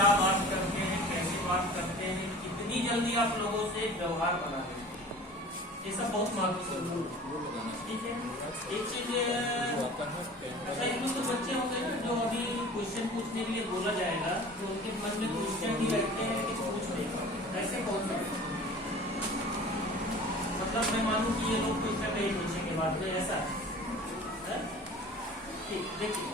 क्या बात करते हैं, कैसे बात करते हैं, कितनी जल्दी आप लोगों से व्यवहार बना लेते हैं, ये सब बहुत महत्वपूर्ण है। ठीक है, एक चीज अच्छा, इसमें तो बच्चे होंगे ना जो अभी क्वेश्चन पूछने के लिए बोला जाएगा तो उनके मन में क्वेश्चन भी रहते हैं कि पूछ देगा ऐसे कौन सा, मतलब मैं मानूं कि ये लोग क्वेश्चन नहीं पूछेंगे बाद में, ऐसा है? ठीक, देखिए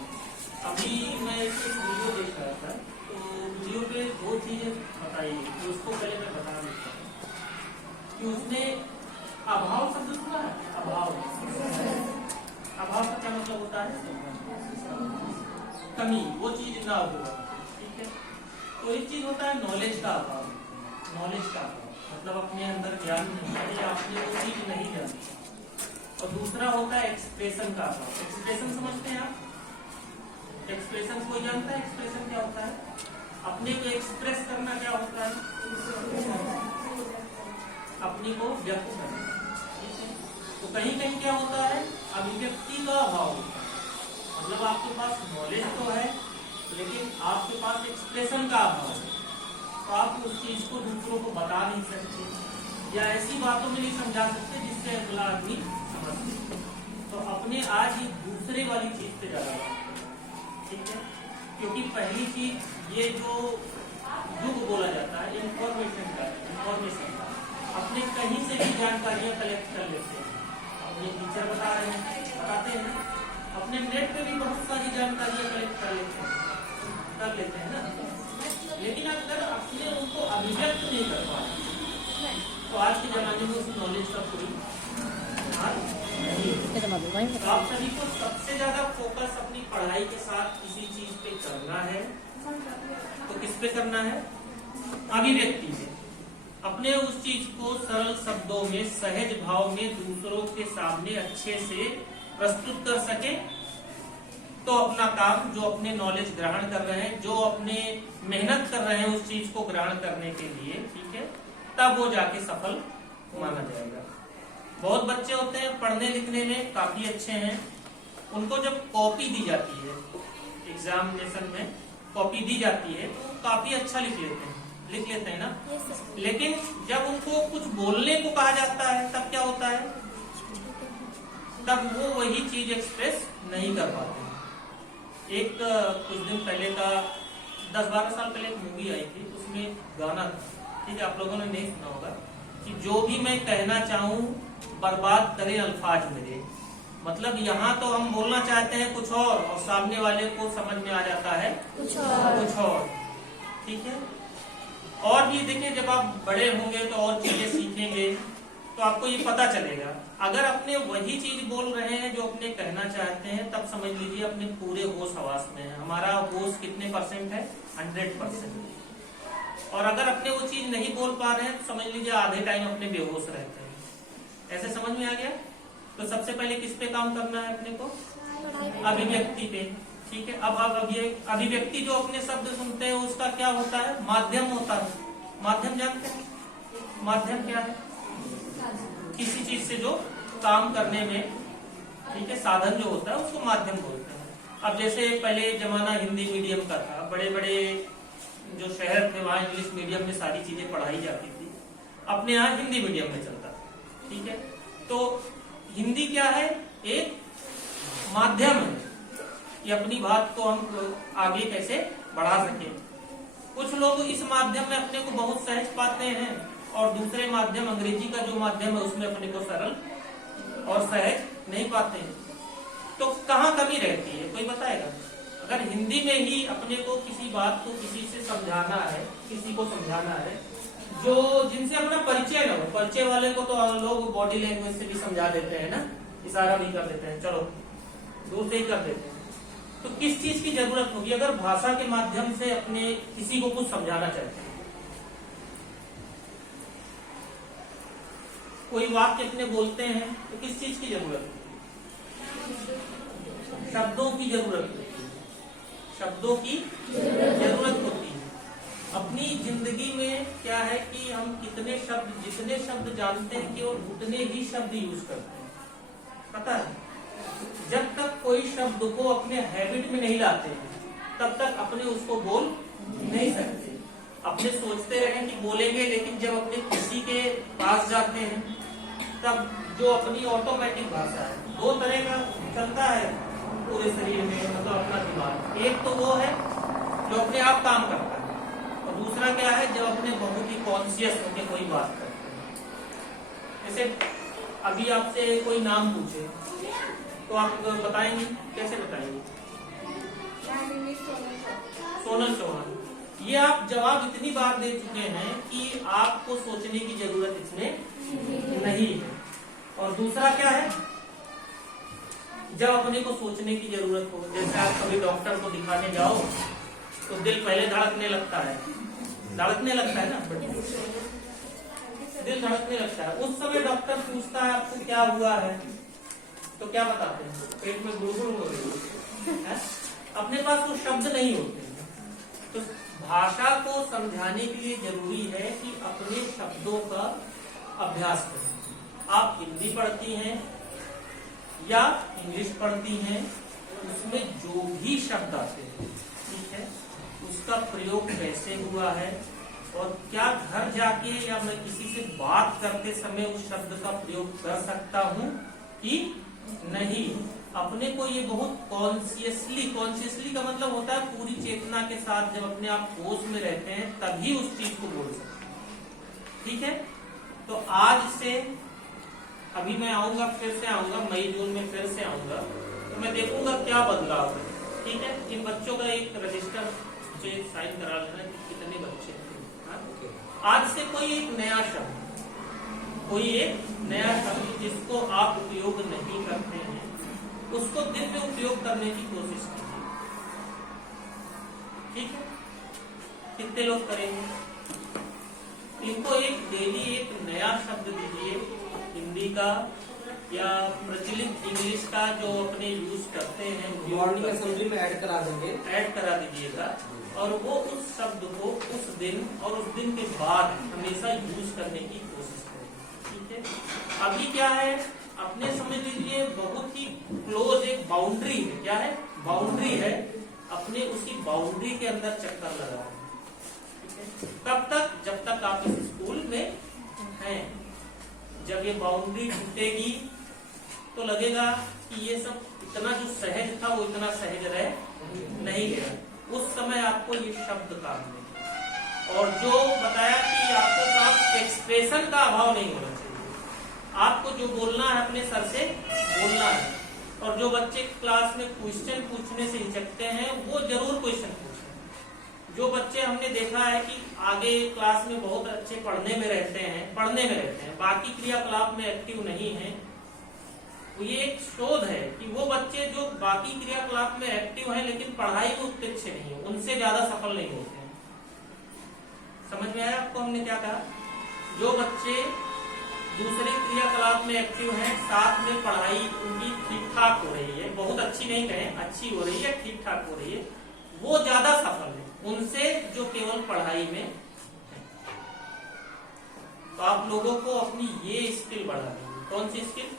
अभी मैं एक वीडियो देख रहा था तो वीडियो पे दो चीजें बताई तो उसको पहले मैं बता देता हूँ कि उसने अभाव शब्द सुना है। अभाव, अभाव का क्या मतलब होता है? कमी, वो चीज ना हो। ठीक है, तो एक चीज होता है नॉलेज का अभाव, नॉलेज का अभाव मतलब अपने अंदर ज्ञान नहीं है या आपने वो चीज नहीं जानते, और दूसरा होता है एक्सप्रेशन का अभाव। एक्सप्रेशन समझते हैं आप? एक्सप्रेशन कोई जानता है? एक्सप्रेशन क्या होता है? अपने को एक्सप्रेस करना क्या होता है? अपने को व्यक्त करना। तो कहीं कहीं क्या होता है? अभिव्यक्ति का अभाव होता है, मतलब आपके पास नॉलेज तो है लेकिन आपके पास एक्सप्रेशन का अभाव है, तो आप उस चीज को दूसरों को बता नहीं सकते या ऐसी बातों में नहीं समझा सकते जिससे अगला आदमी समझ सके। तो अपने आज ये दूसरे वाली चीज पे ज्यादा बात करें, ठीक है? क्योंकि पहली चीज ये जो युग बोला जाता है इंफॉर्मेशन का, इंफॉर्मेशन का, अपने कहीं से भी जानकारियां कलेक्ट कर लेते हैं। अपने टीचर बता रहे हैं, बताते हैं, अपने नेट पे भी बहुत सारी जानकारियां कलेक्ट कर लेते हैं ना। लेकिन अगर अपने उनको अभिव्यक्त नहीं कर पाए तो आज के जमाने में उस नॉलेज का कोई नहीं। तो आप सभी को सबसे ज्यादा फोकस अपनी पढ़ाई के साथ किसी चीज पे करना है, तो किस पे करना है? अभिव्यक्ति पे। अपने उस चीज को सरल शब्दों में, सहज भाव में दूसरों के सामने अच्छे से प्रस्तुत कर सके, तो अपना काम, जो अपने नॉलेज ग्रहण कर रहे हैं, जो अपने मेहनत कर रहे हैं उस चीज को ग्रहण करने के लिए, ठीक है, तब वो जाके सफल माना जाएगा। बहुत बच्चे होते हैं पढ़ने लिखने में काफी अच्छे हैं, उनको जब कॉपी दी जाती है, एग्जामिनेशन में कॉपी दी जाती है तो काफी अच्छा लिख लेते हैं ना। लेकिन जब उनको कुछ बोलने को कहा जाता है तब क्या होता है? तब वो वही चीज एक्सप्रेस नहीं कर पाते। एक कुछ दिन पहले का 10-12 साल पहले एक मूवी आई थी, उसमें गाना था, ठीक है, आप लोगों ने नहीं सुना होगा, कि जो भी मैं कहना चाहूँ बर्बाद करें अल्फाज मेरे। मतलब यहाँ तो हम बोलना चाहते हैं कुछ और सामने वाले को समझ में आ जाता है कुछ और। ठीक है, और भी देखिए, जब आप बड़े होंगे तो और चीजें सीखेंगे तो आपको ये पता चलेगा। अगर अपने वही चीज बोल रहे हैं जो अपने कहना चाहते हैं, तब समझ लीजिए अपने पूरे होश हवास में है। हमारा होश कितने % है? 100%। और अगर अपने वो चीज नहीं बोल पा रहे हैं तो समझ लीजिए आधे टाइम अपने बेहोश रहते हैं। ऐसे समझ में आ गया? तो सबसे पहले किस पे काम करना है अपने को? अभिव्यक्ति पे। ठीक है, अब अभिव्यक्ति जो अपने शब्द सुनते हैं उसका क्या होता है? माध्यम होता है। माध्यम जानते हैं? माध्यम क्या है? किसी चीज से जो काम करने में, ठीक है, साधन जो होता है उसको माध्यम बोलते हैं। अब जैसे पहले जमाना हिंदी मीडियम का था, बड़े बड़े जो शहर थे वहाँ इंग्लिश मीडियम में सारी चीजें पढ़ाई जाती थी, अपने यहाँ हिंदी मीडियम में चलता। ठीक है, तो हिंदी क्या है? एक माध्यम है कि अपनी बात को हम आगे कैसे बढ़ा सके। कुछ लोग इस माध्यम में अपने को बहुत सहज पाते हैं और दूसरे माध्यम, अंग्रेजी का जो माध्यम है उसमें अपने को सरल और सहज नहीं पाते हैं। तो कहाँ कमी रहती है, कोई बताएगा? अगर हिंदी में ही अपने को किसी बात को किसी से समझाना है, किसी को समझाना है जो जिनसे अपना परिचय न हो, परिचय वाले को तो लोग बॉडी लैंग्वेज से भी समझा देते हैं ना, इशारा भी कर देते हैं, चलो दूर से ही कर देते हैं। तो किस चीज की जरूरत होगी अगर भाषा के माध्यम से अपने किसी को कुछ समझाना चाहते हैं? कोई वाक्य अपने बोलते हैं तो किस चीज की जरूरत है? शब्दों की जरूरत होती है, शब्दों की जरूरत होती है। अपनी जिंदगी में क्या है कि हम कितने शब्द, जितने शब्द जानते हैं केवल उतने ही शब्द यूज करते हैं, पता है? जब तक कोई शब्द को अपने हैबिट में नहीं लाते हैं तब तक अपने उसको बोल नहीं सकते। अपने सोचते रहे कि बोलेंगे, लेकिन जब अपने किसी के पास जाते हैं तब जो अपनी ऑटोमेटिक भाषा है, दो तरह का चलता है पूरे शरीर में, मतलब अपना दिमाग। एक तो वो है जो अपने आप काम करता है, और दूसरा क्या है जब अपने बहुत ही कॉन्शियस होकर कोई बात करते हैं। जैसे अभी आपसे कोई नाम पूछे तो आप बताएंगे, कैसे बताएंगे? सोनल चौहान। ये आप जवाब इतनी बार दे चुके हैं कि आपको सोचने की जरूरत इसमें नहीं है। और दूसरा क्या है, जब अपने को सोचने की जरूरत हो, जैसे आप कभी डॉक्टर को दिखाने जाओ तो दिल पहले धड़कने लगता है ना, दिल धड़कने लगता है। उस समय डॉक्टर पूछता है आपको क्या हुआ है, तो क्या बताते हैं? पेट में गुड़गुड़ हो रही है। अपने पास वो शब्द नहीं होते हैं। तो भाषा को समझाने के लिए जरूरी है कि अपने शब्दों का अभ्यास करें। आप हिंदी पढ़ती हैं या इंग्लिश पढ़ती हैं, उसमें जो भी शब्द आते हैं, ठीक है, उसका प्रयोग कैसे हुआ है, और क्या घर जाके या मैं किसी से बात करते समय उस शब्द का प्रयोग कर सकता हूँ कि नहीं। अपने को ये बहुत कॉन्शियसली का मतलब होता है पूरी चेतना के साथ, जब अपने आप होश में रहते हैं तभी उस चीज को बोल सकते हैं। ठीक है, तो आज से अभी मैं आऊंगा, फिर से आऊंगा, मई जून में फिर से आऊंगा, तो मैं देखूंगा क्या बदलाव है। ठीक है, इन बच्चों का एक रजिस्टर मुझे साइन करा लेना कि कितने बच्चे हैं। आज से कोई एक नया शब्द जिसको आप उपयोग नहीं करते हैं, उसको दिन में उपयोग करने की कोशिश कीजिए। ठीक है, कितने लोग करेंगे? इनको एक डेली एक नया शब्द दीजिए, हिंदी का या प्रचलित इंग्लिश का जो अपने यूज करते हैं, मॉर्निंग असेंबली में ऐड करा देंगे, ऐड करा दीजिएगा, और वो उस शब्द को उस दिन और उस दिन के बाद हमेशा यूज करने की कोशिश करें। ठीक है, अभी क्या है, अपने समझ लीजिए बहुत ही क्लोज एक बाउंड्री है। क्या है? बाउंड्री है। अपने उसी बाउंड्री के अंदर चक्कर लगा रहे हैं। ठीक है, तब तक जब तक आप इस स्कूल में हैं। जब ये बाउंड्री टूटेगी तो लगेगा कि ये सब इतना जो सहज था वो इतना सहज रह नहीं गया। उस समय आपको ये शब्द काम देंगे। और जो बताया कि आपको पास एक्सप्रेशन का अभाव नहीं होना चाहिए, आपको जो बोलना है अपने सर से बोलना है। और जो बच्चे क्लास में क्वेश्चन पूछने से हिचकते हैं वो जरूर क्वेश्चन पूछें। जो बच्चे हमने देखा है कि आगे क्लास में बहुत अच्छे पढ़ने में रहते हैं, बाकी क्रियाकलाप में एक्टिव नहीं है, तो ये एक शोध है कि वो बच्चे जो बाकी क्रियाकलाप में एक्टिव हैं लेकिन पढ़ाई में उतने अच्छे नहीं है, उनसे ज्यादा सफल नहीं होते हैं। समझ में आया आपको हमने क्या कहा? जो बच्चे दूसरे क्रियाकलाप में एक्टिव हैं, साथ में पढ़ाई उनकी ठीक ठाक हो रही है, बहुत अच्छी नहीं कहें, अच्छी हो रही है, ठीक ठाक हो रही है, वो ज्यादा सफल है उनसे जो केवल पढ़ाई में है। तो आप लोगों को अपनी ये स्किल बढ़ानी है। कौन सी स्किल?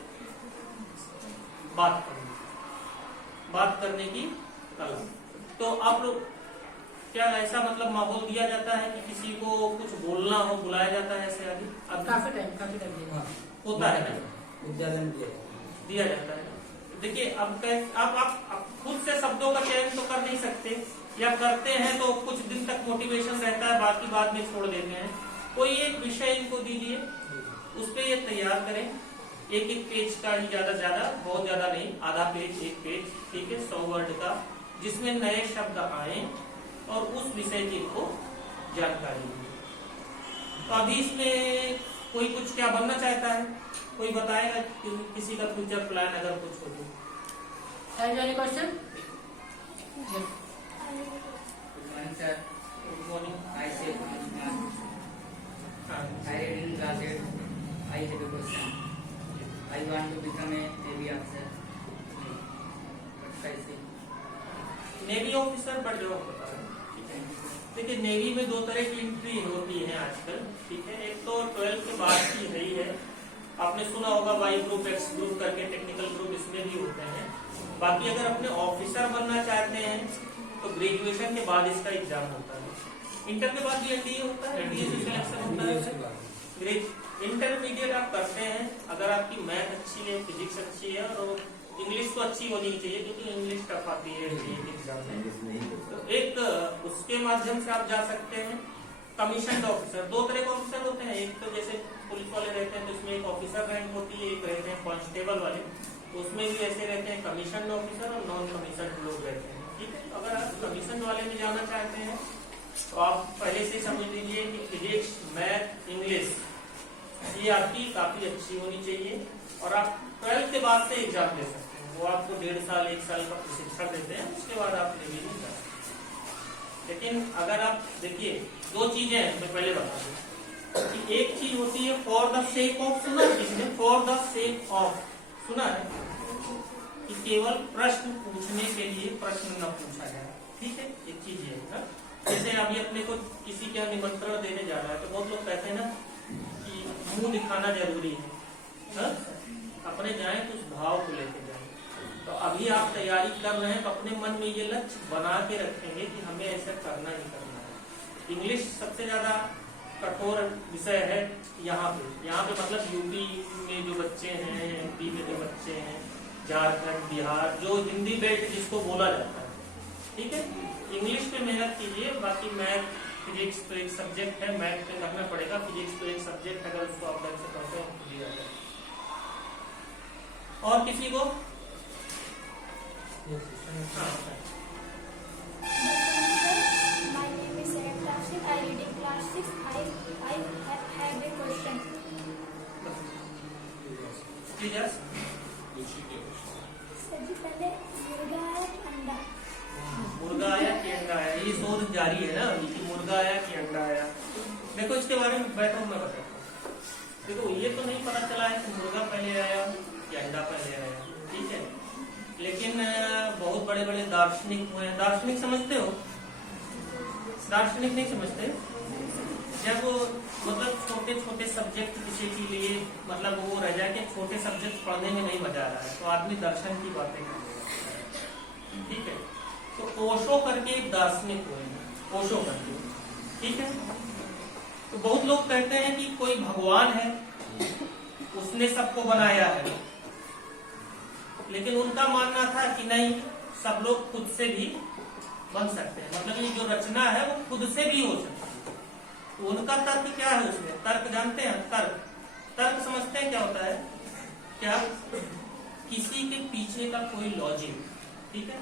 बात करने की कला। तो आप लोग क्या ऐसा मतलब माहौल दिया जाता है कि किसी को कुछ बोलना हो बुलाया जाता है ऐसे? आगे अब काफी टाइम होता है ना, दिया जाता है। देखिए अब आप खुद से शब्दों का चयन तो कर नहीं सकते, या करते हैं तो कुछ दिन तक मोटिवेशन रहता है, बाकी बाद में छोड़ देते हैं। कोई एक विषय इनको दीजिए, उस पर ये तैयार करें, एक पेज का ही, ज्यादा बहुत ज्यादा नहीं, आधा पेज, एक पेज, ठीक है, 100 वर्ड का, जिसमें नए शब्द आए और उस विषय की इनको जानकारी दी। तो अभी इसमें कोई कुछ क्या बनना चाहता है? कोई बताएगा किसी का फ्यूचर प्लान अगर कुछ हो तो? Question? Good morning. I want to become a Navy officer. कैसे? नेवी ऑफिसर बट जॉब बता रहे हैं। ठीक है, देखिए नेवी में दो तरह की एंट्री होती है आजकल। ठीक है, एक तो 12th के बाद की है ही है, आपने सुना होगा वाई ग्रुप, एक्स ग्रुप करके टेक्निकल ग्रुप इसमें भी होते हैं। बाकी अगर अपने ऑफिसर बनना चाहते हैं तो तो ग्रेजुएशन के बाद इसका एग्जाम होता है। इंटर के बाद भी एनडीए होता है, एनडीए से सिलेक्शन होता है। इंटरमीडिएट आप करते हैं, अगर आपकी मैथ अच्छी है, फिजिक्स अच्छी है और इंग्लिश तो अच्छी होनी चाहिए क्योंकि इंग्लिश टफ आती है एग्जाम में, तो एक उसके माध्यम से आप जा सकते हैं। कमीशन ऑफिसर, दो तरह के ऑफिसर होते हैं, एक तो जैसे पुलिस वाले रहते हैं तो इसमें एक ऑफिसर रैंक होती है, एक रहते हैं कांस्टेबल वाले, तो उसमें भी ऐसे रहते हैं कमीशन ऑफिसर और नॉन कमीशन लोग रहते हैं। ठीक है, अगर आप कमीशन वाले में जाना चाहते हैं तो आप पहले से समझ लीजिए कि फिजिक्स, मैथ, इंग्लिश ये आपकी काफी अच्छी होनी चाहिए और आप 12th के बाद से एग्जाम दे सकते हैं। वो आपको 1.5 साल 1 साल का प्रशिक्षण देते हैं, उसके बाद आप रिवीजन कर सकते हैं। लेकिन अगर आप देखिए, दो चीजें हैं, मैं पहले बता दूं कि एक चीज होती है फॉर द सेक ऑफ, सुना है किसने फॉर द सेक ऑफ, सुना है कि केवल प्रश्न पूछने के लिए प्रश्न न पूछा जाए। ठीक है, एक चीज ये है। जैसे अभी अपने को किसी के यहाँ निमंत्रण देने जा रहा है तो बहुत लोग कहते हैं ना कि मुंह दिखाना जरूरी है, हा? अपने जाए तो उस भाव को लेके जाए। तो अभी आप तैयारी कर रहे हैं तो अपने मन में ये लक्ष्य बना के रखेंगे कि हमें ऐसा करना ही करना है। इंग्लिश सबसे ज्यादा कठोर विषय है यहाँ पे मतलब यूपी में जो बच्चे हैं, एमपी में जो बच्चे हैं, झारखंड, बिहार, जो हिंदी बेल्ट जिसको बोला जाता है। ठीक है, इंग्लिश पे मेहनत कीजिए, बाकी मैथ फिजिक्स तो एक सब्जेक्ट है, मैथ पे करना पड़ेगा, फिजिक्स तो एक सब्जेक्ट है, अगर उसको आप ढंग से पढ़ते हो दिया जाए। और किसी को My name is Sarah Classic. I read in class 6. I have a question. Sir ji, पहले मुर्गा आया कि अंडा? मुर्गा आया कि अंडा आया, ये शोध जारी है ना अभी कि मुर्गा आया कि अंडा आया। देखो इसके बारे में बैठो मैं बताता हूँ। देखो ये तो नहीं पता चला है कि मुर्गा पहले आया कि अंडा पहले आया, ठीक है, लेकिन बहुत बड़े बड़े दार्शनिक हुए हैं। दार्शनिक समझते हो? दार्शनिक नहीं समझते? जब वो मतलब छोटे छोटे सब्जेक्ट किसी के लिए मतलब वो रह जाए कि छोटे सब्जेक्ट पढ़ने में नहीं मजा आ रहा है तो आदमी दर्शन की बातें करेगा। ठीक है, तो ओशो करके एक दार्शनिक हुए हैं, ओशो करके, ठीक है। तो बहुत लोग कहते हैं कि कोई भगवान है, उसने सबको बनाया है, लेकिन उनका मानना था कि नहीं, सब लोग खुद से भी बन सकते हैं, मतलब ये जो रचना है वो खुद से भी हो सकती है। तो उनका तर्क क्या है उसमें? तर्क जानते हैं? तर्क समझते हैं क्या होता है? क्या किसी के पीछे का कोई लॉजिक, ठीक है।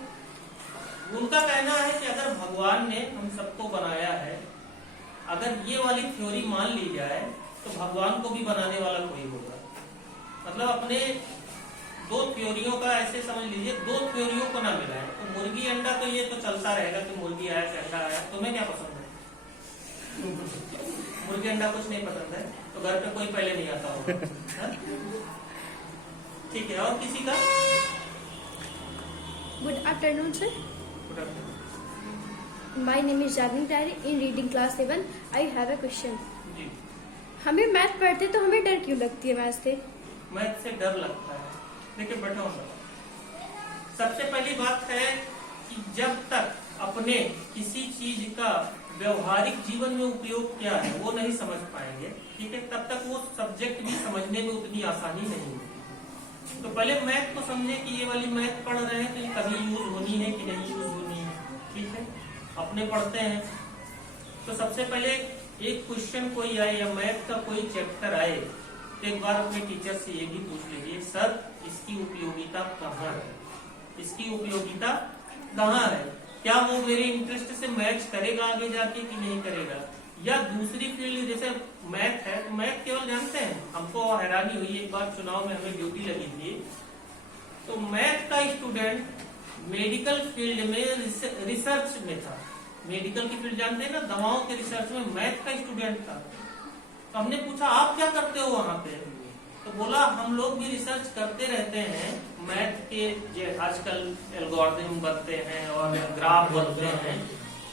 उनका कहना है कि अगर भगवान ने हम सबको बनाया है, अगर ये वाली थ्योरी मान ली जाए तो भगवान को भी बनाने वाला कोई होगा। मतलब अपने दो थ्योरियों का ऐसे समझ लीजिए, दो थ्योरियों को ना मिलाएं। तो मुर्गी अंडा तो ये तो चलता रहेगा कि मुर्गी आया कि अंडा आया। तुम्हें क्या पसंद है? मुर्गी अंडा कुछ नहीं पसंद है तो घर पे कोई पहले नहीं आता होगा। ठीक है, और किसी का? Good afternoon, sir. Good afternoon. My name is Javin Tari. In reading class 7, I have a question. जी, हमें मैथ पढ़ते तो हमें डर क्यों लगती है मैथ से? मैथ से डर लगता है। देखिए बैठो, सबसे पहली बात है कि जब तक अपने किसी चीज का व्यवहारिक जीवन में उपयोग क्या है वो नहीं समझ पाएंगे, ठीक है, तब तक वो सब्जेक्ट भी समझने में उतनी आसानी नहीं होगी। तो पहले मैथ को समझे कि ये वाली मैथ पढ़ रहे हैं तो ये कभी यूज होनी है कि नहीं यूज होनी है, ठीक है। अपने पढ़ते हैं तो सबसे पहले एक क्वेश्चन कोई आए या मैथ का कोई चैप्टर आए तो एक बार अपने टीचर से ये भी पूछ लीजिए, सर इसकी उपयोगिता कहाँ है, इसकी उपयोगिता कहाँ है, क्या वो मेरे इंटरेस्ट से मैच करेगा आगे जाके कि नहीं करेगा। या दूसरी फील्ड जैसे मैथ है, तो मैथ केवल जानते हैं, हमको हैरानी हुई एक बार चुनाव में हमें ड्यूटी लगी थी, तो मैथ का स्टूडेंट मेडिकल फील्ड में रिसर्च में था। मेडिकल की फील्ड जानते हैं ना, दवाओं के रिसर्च में मैथ का स्टूडेंट था। तो हमने पूछा आप क्या करते हो वहां पे, तो बोला हम लोग भी रिसर्च करते रहते हैं, मैथ के आजकल एल्गोरिथम बनते हैं और ग्राफ बनते हैं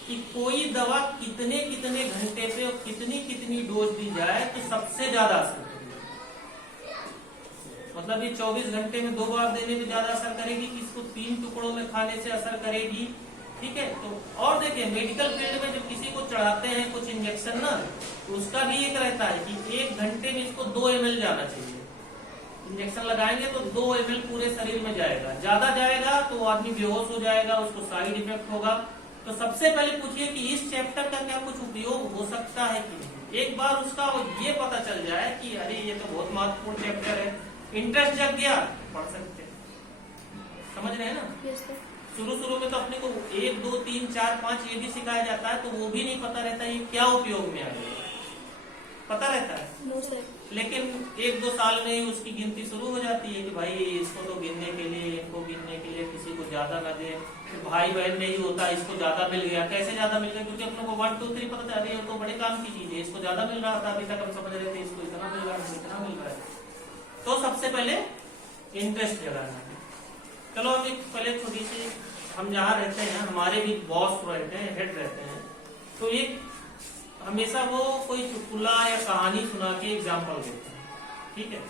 कि कोई दवा कितने कितने घंटे पे और कितनी कितनी डोज दी जाए तो सबसे ज्यादा असर करेगी। मतलब ये 24 घंटे में 2 बार देने में ज्यादा असर करेगी कि इसको 3 टुकड़ों में खाने से असर करेगी ठीक है। तो और देखिए मेडिकल फील्ड में जब किसी को चढ़ाते हैं कुछ इंजेक्शन ना, तो उसका भी एक रहता है कि 1 घंटे में इसको 2 ml जाना चाहिए। इंजेक्शन लगाएंगे तो 2 ml पूरे शरीर में जाएगा, ज्यादा जाएगा तो वो आदमी बेहोश हो जाएगा, उसको साइड इफेक्ट होगा। तो सबसे पहले पूछिए कि इस चैप्टर का क्या कुछ उपयोग हो सकता है कि नहीं। एक बार उसका ये पता चल जाए कि अरे ये तो बहुत महत्वपूर्ण चैप्टर है, इंटरेस्ट जग गया, पढ़ सकते हैं। समझ रहे हैं ना। Yes, sir. शुरू में तो अपने को 1 2 3 4 5 ये भी सिखाया जाता है, तो वो भी नहीं पता रहता ये क्या उपयोग में आएगा, पता रहता है। No, sir. लेकिन 1-2 साल में ही उसकी गिनती शुरू हो जाती है कि भाई इसको तो गिनने के लिए, इनको गिनने के लिए किसी को ज्यादा न दे। भाई बहन नहीं होता, इसको ज्यादा मिल गया। कैसे ज्यादा मिल गया? क्योंकि अपने को 1 2 3 पता था, ये तो बड़े काम की चीज है, इसको ज्यादा मिल रहा था, अभी तक हम समझ रहे थे इसको इतना मिल रहा है, इतना मिल रहा है। तो सबसे पहले इंटरेस्ट जगाना है। चलो हम एक पहले छोटी सी, हम जहाँ रहते हैं हमारे भी बॉस रहते हैं, हेड रहते हैं, तो एक हमेशा वो कोई चुटकुला या कहानी सुना के एग्जाम्पल देते हैं, ठीक है।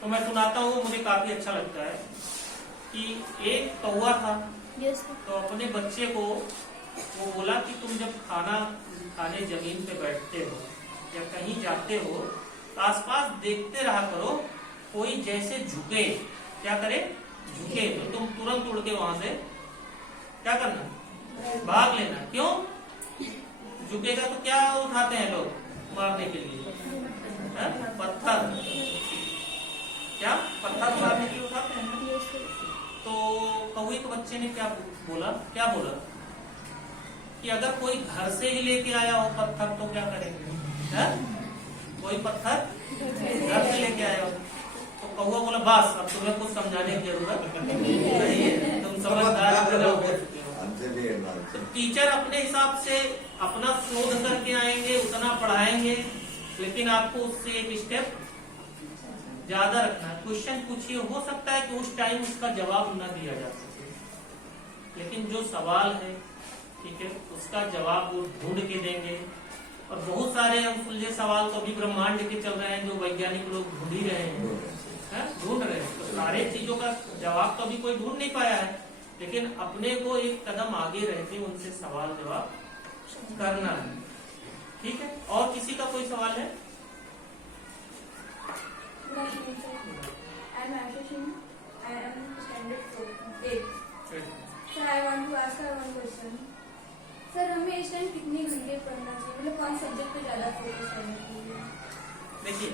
तो मैं सुनाता हूँ, मुझे काफी अच्छा लगता है कि एक कौवा था। Yes, sir. तो अपने बच्चे को वो बोला कि तुम जब खाना खाने जमीन पे बैठते हो या कहीं जाते हो तो आसपास देखते रहा करो, कोई जैसे झुके, क्या करे, झुके तो तुम तुरंत उड़ के वहां से क्या करना, भाग लेना। क्यों? झुकेगा तो क्या उठाते हैं लोग मारने के लिए, पत्थर। क्या पत्थर मारने के लिए उठाते हैं? Yes, sir. तो कौवे के बच्चे ने क्या बोला कि अगर कोई घर से ही लेके आया हो पत्थर तो क्या करेंगे? कोई पत्थर घर से लेके आया हो तो कौवा बोला बस अब तुम्हें कुछ समझाने की जरूरत नहीं है, तुम समझदार हो। तो टीचर अपने हिसाब से अपना शोध करके आएंगे, उतना पढ़ाएंगे, लेकिन आपको उससे एक स्टेप ज्यादा रखना है। क्वेश्चन पूछिए, हो सकता है कि उस टाइम उसका जवाब न दिया जा सके, लेकिन जो सवाल है, ठीक है, उसका जवाब वो ढूंढ के देंगे। और बहुत सारे हम सुलझे सवाल तो अभी ब्रह्मांड के चल रहे हैं, जो वैज्ञानिक लोग ढूंढ ही रहे हैं, ढूंढ रहे हैं। तो सारे चीजों का जवाब तो अभी कोई ढूंढ नहीं पाया है, लेकिन अपने को एक कदम आगे रहते उनसे सवाल जवाब करना है, ठीक है। और किसी का कोई सवाल है? Good afternoon, sir. I am Asha Singh. I am standard 8. Sir, I want to ask one question. Sir, हमें इस टाइम कितने घंटे पढ़ना चाहिए, मतलब कौन सब्जेक्ट पे ज्यादा फोकस करना चाहिए? देखिए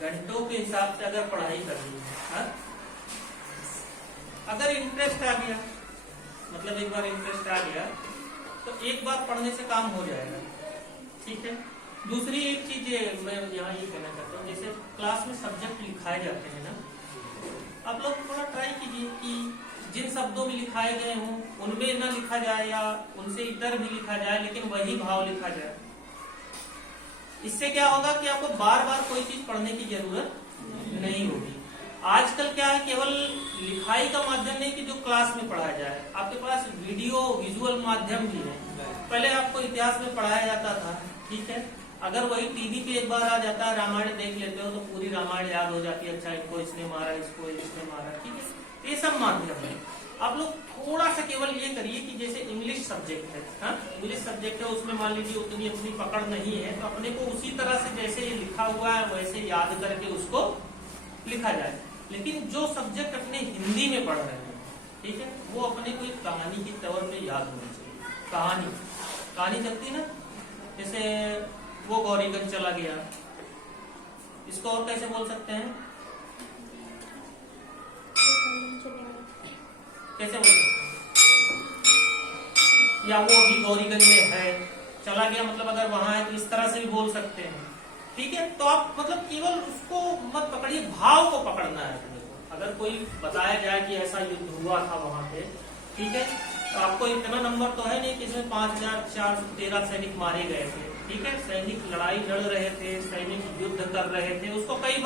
घंटों के हिसाब से अगर पढ़ाई करनी है, अगर इंटरेस्ट आ गया, मतलब एक बार इंटरेस्ट आ गया तो एक बार पढ़ने से काम हो जाएगा, ठीक है। दूसरी एक चीज मैं यहाँ ये कहना चाहता हूँ, जैसे क्लास में सब्जेक्ट लिखाए जाते हैं ना, आप लोग थोड़ा ट्राई कीजिए कि जिन शब्दों में लिखाए गए हों उनमें ना लिखा जाए या उनसे इतर भी लिखा जाए, लेकिन वही भाव लिखा जाए। इससे क्या होगा कि आपको बार बार कोई चीज पढ़ने की जरूरत नहीं होगी। आजकल क्या है, केवल लिखाई का माध्यम नहीं कि जो क्लास में पढ़ाया जाए, आपके पास वीडियो विजुअल माध्यम भी है। पहले आपको इतिहास में पढ़ाया जाता था, ठीक है, अगर वही टीवी पे एक बार आ जाता है, रामायण देख लेते हो तो पूरी रामायण याद हो जाती है, अच्छा इनको इसने मारा, इसको इसने मारा, ठीक है। ये सब माध्यम है। आप लोग थोड़ा सा केवल ये करिए कि जैसे इंग्लिश सब्जेक्ट है, इंग्लिश सब्जेक्ट है, उसमें मान लीजिए उतनी अपनी पकड़ नहीं है, तो अपने को उसी तरह से जैसे ये लिखा हुआ है वैसे याद करके उसको लिखा जाए। लेकिन जो सब्जेक्ट अपने हिंदी में पढ़ रहे हैं, ठीक है, वो अपने को एक कहानी के तौर पे याद होनी चाहिए। कहानी चलती ना, जैसे वो गौरीगंज चला गया, इसको और कैसे बोल सकते हैं, कैसे बोल सकते हैं? या वो अभी गौरीगंज में है, चला गया, मतलब अगर वहां है तो इस तरह से भी बोल सकते हैं, ठीक है। तो आप मतलब केवल उसको मत पकड़िए, भाव को पकड़ना है अपने को। अगर कोई बताया जाए कि ऐसा युद्ध हुआ था वहां पे, ठीक है, तो आपको इतना नंबर तो है नहीं कि इसमें 5413 सैनिक मारे गए थे, ठीक है, सैनिक लड़ाई लड़ रहे थे, सैनिक युद्ध कर रहे थे, उसको कई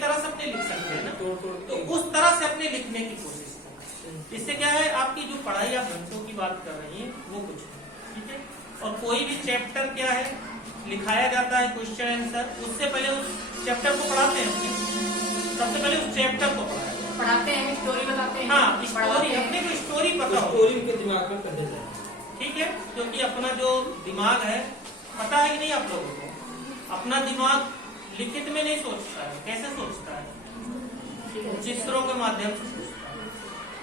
तरह से अपने लिख सकते हैं ना, तो उस तरह से अपने लिखने की कोशिश करें। इससे क्या है, आपकी जो पढ़ाई आप घंटों की बात कर रही है वो कुछ है, ठीक है। और कोई भी चैप्टर क्या है लिखाया जाता है, क्वेश्चन आंसर, उससे पहले उस चैप्टर को पढ़ाते हैं, सबसे पहले उस चैप्टर को पढ़ाते हैं, स्टोरी बताते हैं, हाँ, स्टोरी, अपने को स्टोरी पता हो, स्टोरी के दिमाग में पहले जाए, ठीक है, क्योंकि अपना जो दिमाग है, पता है कि नहीं आप लोगों को, अपना दिमाग लिखित में नहीं सोचता है। कैसे सोचता है? चित्रों के माध्यम से सोचता है।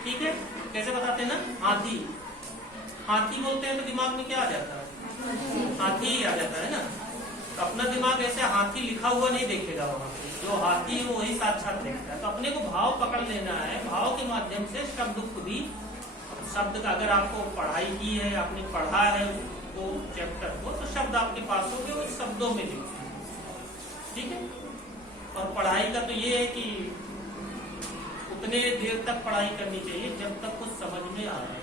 ठीक है, कैसे बताते हैं ना, हाथी हाथी बोलते हैं तो दिमाग में क्या आ जाता है? हाथी ही आ जाता है ना। तो अपना दिमाग ऐसे हाथी लिखा हुआ नहीं देखेगा, वहां पे जो हाथी है वही साक्षात देखता है। तो अपने को भाव पकड़ लेना है, भाव के माध्यम से शब्द खुद ही, शब्द का अगर आपको पढ़ाई की है, आपने पढ़ा है वो चैप्टर को, तो शब्द आपके पास होंगे, उस शब्दों में लिखिए। ठीक है, और पढ़ाई का तो ये है कि उतने देर तक पढ़ाई करनी चाहिए जब तक कुछ समझ में आ रहा है।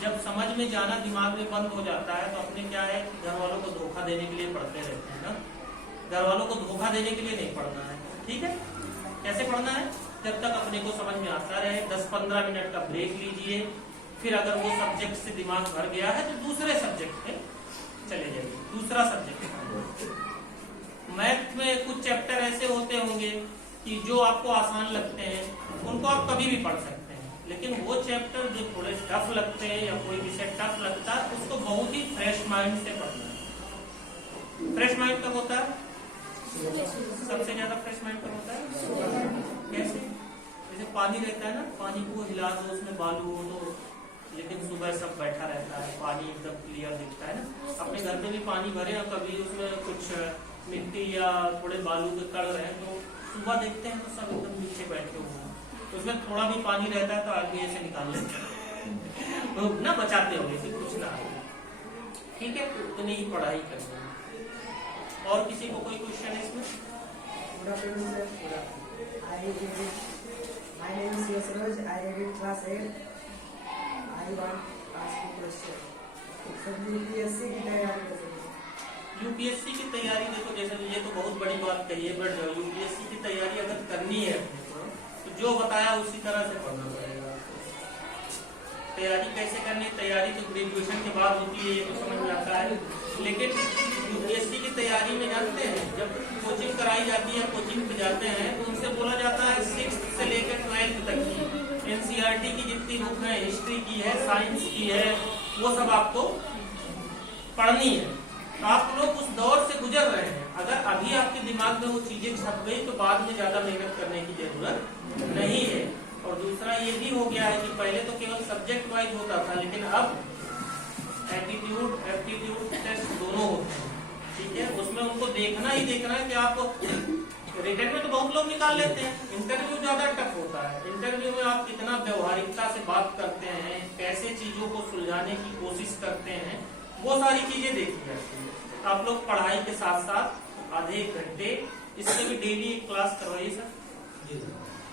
जब समझ में जाना दिमाग में बंद हो जाता है तो अपने क्या है, घर वालों को धोखा देने के लिए पढ़ते रहते हैं ना। घर वालों को धोखा देने के लिए नहीं पढ़ना है। ठीक है, कैसे पढ़ना है? जब तक अपने को समझ में आता रहे। 10-15 मिनट का ब्रेक लीजिए, फिर अगर वो सब्जेक्ट से दिमाग भर गया है तो दूसरे सब्जेक्ट में चले जाइए, दूसरा सब्जेक्ट। मैथ में कुछ चैप्टर ऐसे होते होंगे कि जो आपको आसान लगते हैं उनको आप कभी भी पढ़ सकते हैं, लेकिन वो चैप्टर जो थोड़े टफ लगते हैं या कोई विषय टफ लगता है उसको बहुत ही फ्रेश माइंड से पढ़ना है। फ्रेश माइंड कब होता है? सबसे ज्यादा फ्रेश माइंड कब होता है? कैसे? जैसे पानी रहता है ना, पानी को हिला दो, उसमें बालू हो तो, लेकिन सुबह सब बैठा रहता है, पानी एकदम क्लियर दिखता है ना। अपने घर में भी पानी भरे और कभी उसमें कुछ मिट्टी या थोड़े बालू के कण रहे तो सुबह देखते हैं तो सब एकदम नीचे बैठे हुए हैं। तो उसमें थोड़ा भी पानी रहता है तो आदमी ऐसे निकाल लेते हैं तो ना, बचाते होंगे फिर कुछ ना। ठीक है, तो नहीं पढ़ाई करनी। और किसी को कोई क्वेश्चन है इसमें? Good afternoon, sir. My name is Yasraj. I read in class 8. I want to ask you question. Sir UPSC की तैयारी कैसे करें? यूपीएससी की तैयारी देखो, जैसे ये तो बहुत बड़ी बात कही है, बट यूपीएससी की तैयारी अगर करनी है अपने को तो जो बताया उसी तरह से पढ़ना पड़ेगा। तैयारी कैसे करनी? तैयारी तो ग्रेजुएशन के बाद होती है, ये तो समझ में आता है, लेकिन यूपीएससी की तैयारी में जानते हैं, जब कोचिंग कराई जाती है, कोचिंग पे जाते हैं तो उनसे बोला जाता है 6th से लेकर 12th तक की एनसीईआरटी की जितनी बुक है, हिस्ट्री की है, साइंस की है, वो सब आपको पढ़नी है। तो आप लोग उस दौर से गुजर रहे हैं। अगर अभी आपके दिमाग में वो चीजें छप गई तो बाद में ज्यादा मेहनत करने की जरूरत नहीं है। और दूसरा ये भी हो गया है कि पहले तो केवल सब्जेक्ट वाइज होता था, लेकिन अब एप्टीट्यूड एप्टीट्यूड टेस्ट दोनों होते हैं। ठीक है, उसमें उनको देखना ही देखना है कि आप रिटर्न में तो बहुत लोग निकाल लेते हैं, इंटरव्यू ज्यादा टफ होता है। इंटरव्यू में आप कितना व्यवहारिकता से बात करते हैं, कैसे चीजों को सुलझाने की कोशिश करते हैं, वो सारी चीजें देखी जाती है। तो आप लोग पढ़ाई के साथ साथ आधे 1 घंटे इससे भी डेली एक क्लास करवाइए सर।